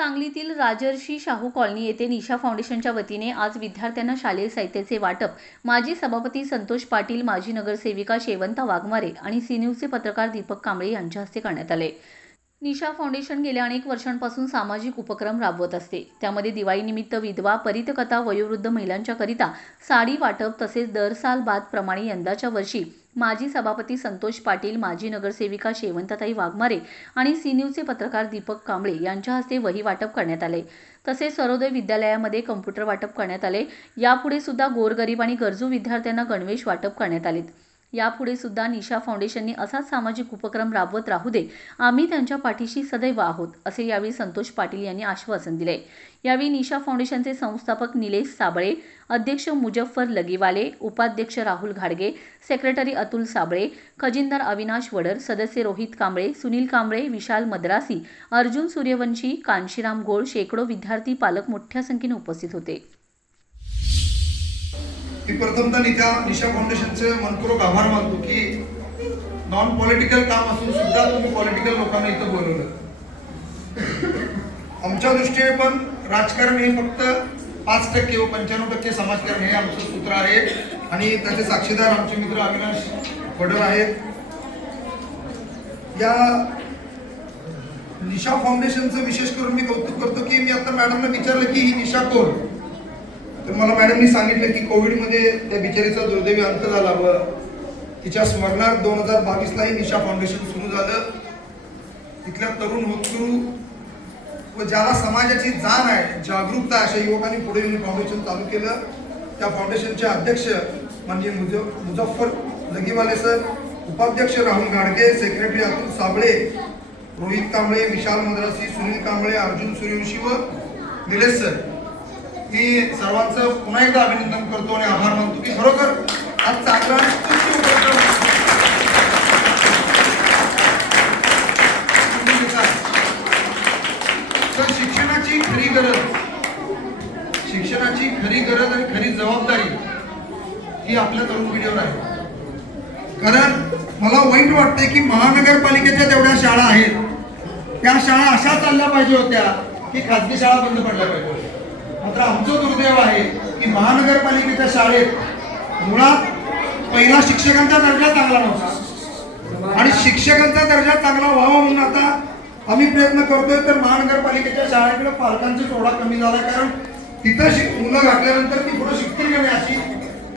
सांगलीतील राजर्षी शाहू कॉलनी येथे निशा फाउंडेशनच्या वतीने आज विद्यार्थ्यांना शालेय साहित्याचे वाटप. माजी सभापती संतोष पाटील माजी नगरसेविका शेवंता वाघमारे आणि सिन्यूजचे पत्रकार दीपक कांबळे यांच्या हस्ते करण्यात आले. निशा फाउंडेशन गेल्या अनेक वर्षांपासून सामाजिक उपक्रम राबवत असते. त्यामध्ये दिवाळीनिमित्त विधवा परितकथा वयोवृद्ध महिलांच्याकरिता साडी वाटप तसेच दर साल बाद प्रमाणे यंदाच्या वर्षी माजी सभापती संतोष पाटील माजी नगरसेविका शेवंताताई वाघमारे आणि सीन्यूजचे पत्रकार दीपक कांबळे यांच्या हस्ते वही वाटप करण्यात आले. तसेच सर्वोदय विद्यालयामध्ये कम्प्युटर वाटप करण्यात आले. यापुढे सुद्धा गोरगरीब आणि गरजू विद्यार्थ्यांना गणवेश वाटप करण्यात आलेत यापुढे सुद्धा निशा फाउंडेशनने असाच सामाजिक उपक्रम राबवत राहू दे. आम्ही त्यांच्या पाठीशी सदैव आहोत असे यावेळी संतोष पाटील यांनी आश्वासन दिले. यावेळी निशा फाउंडेशनचे संस्थापक निलेश साबळे अध्यक्ष मुजफ्फर लगीवाले उपाध्यक्ष राहुल घाडगे सेक्रेटरी अतुल साबळे खजिनदार अविनाश वडर सदस्य रोहित कांबळे सुनील कांबळे विशाल मद्रासी अर्जुन सूर्यवंशी कांशीराम गोळ शेकडो विद्यार्थी पालक मोठ्या संख्येने उपस्थित होते. मी प्रथमतः निशा निशा फाउंडेशनचे मनपूर्वक आभार मानतो की नॉन पॉलिटिकल काम असून सुद्धा तुम्ही पॉलिटिकल लोकांना इथं बोलवलं. आमच्या दृष्टीने पण राजकारण हे फक्त पाच टक्के व पंच्याण्णव टक्के समाजकारण हे आमचं सूत्र आहे आणि त्याचे साक्षीदार आमचे मित्र अविनाश वडर आहेत. या निशा फाउंडेशनचं विशेष करून मी कौतुक करतो की मी आता मॅडमला विचारलं की ही निशा कोण? तर मला मॅडमनी सांगितलं की कोविडमध्ये त्या बिचारीचा दुर्दैवी अंत झाला व तिच्या स्मरणार्थ दोन हजार बावीसला ही निशा फाउंडेशन सुरू झालं. तिथल्या तरुण होतकरू व ज्याला समाजाची जाण आहे जागरूकता अशा युवकांनी पुढे येऊन फाउंडेशन चालू केलं. त्या फाउंडेशनचे अध्यक्ष म्हणजे मुज मुझफ्फर लगिवाले सर उपाध्यक्ष राहुल गाडगे सेक्रेटरी अतुल साबळे रोहित कांबळे विशाल मद्रासी सुनील कांबळे अर्जुन सूर्यवंशी व निलेश सर. मी सर्वांचं पुन्हा एकदा अभिनंदन करतो आणि आभार मानतो की खरोखर आज चांगला तर शिक्षणाची खरी गरज शिक्षणाची खरी गरज आणि खरी जबाबदारी ही आपल्या तरुण पिढीवर आहे. कारण मला वाईट वाटतंय की महानगरपालिकेच्या जेवढ्या शाळा आहेत. त्या शाळा अशा चालल्या पाहिजे होत्या की खाजगी शाळा बंद पडल्या पाहिजे. मात्र आमचं दुर्दैव आहे की महानगरपालिकेच्या शाळेत मुळात पहिला शिक्षकांचा दर्जा चांगला नव्हता. आणि शिक्षकांचा दर्जा चांगला व्हावा म्हणून आता आम्ही प्रयत्न करतोय तर महानगरपालिकेच्या शाळेकडे पालकांचा थोडा कमी झाला. कारण तिथं शिक मुलं घातल्यानंतर ती पुढे शिकतील का नाही अशी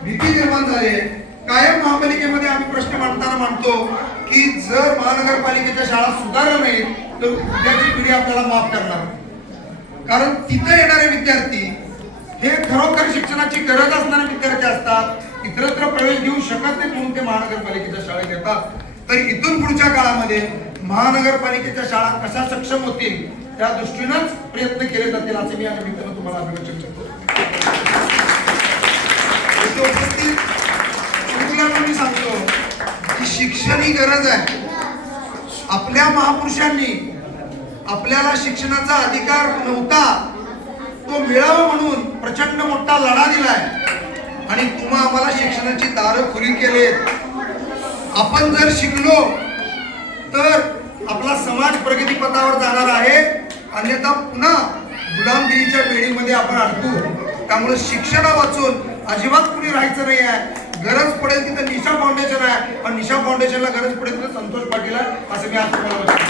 भीती निर्माण झाली आहे. कायम महापालिकेमध्ये आम्ही प्रश्न मांडताना मांडतो की जर महानगरपालिकेच्या शाळा सुधारल्या नाही तर उद्याची पिढी आपल्याला माफ करणार नाही. कारण तिथं येणारे विद्यार्थी हे खरोखर शिक्षणाची गरज असणारे विद्यार्थी असतात इतरत्र प्रवेश घेऊ शकत नाही म्हणून ते महानगरपालिकेच्या शाळेत येतात. तर इथून पुढच्या काळामध्ये महानगरपालिकेच्या शाळा कशा सक्षम होतील त्या दृष्टीनंच प्रयत्न केले जातील असे मी या निमित्तानं तुम्हाला अभिवाचन करतो. उपस्थित मी सांगतो की शिक्षण ही गरज आहे आपल्या महापुरुषांनी आपल्याला शिक्षणाचा अधिकार नव्हता. तो मिळावा म्हणून प्रचंड मोठा लढा दिलाय. आणि तुम्हा आम्हाला शिक्षणाची दारं खुली केलेत. आपण जर शिकलो तर आपला समाज प्रगतीपथावर जाणार आहे. अन्यथा पुन्हा गुलामगिरीच्या वेळीमध्ये आपण अडकू. त्यामुळे शिक्षण वाचून अजिबात कुणी राहायचं नाही आहे गरज पडेल तिथं निशा फाउंडेशन आहे. आणि निशा फाउंडेशनला गरज पडेल तिथं संतोष पाटील आहे असं मी आज तुम्हाला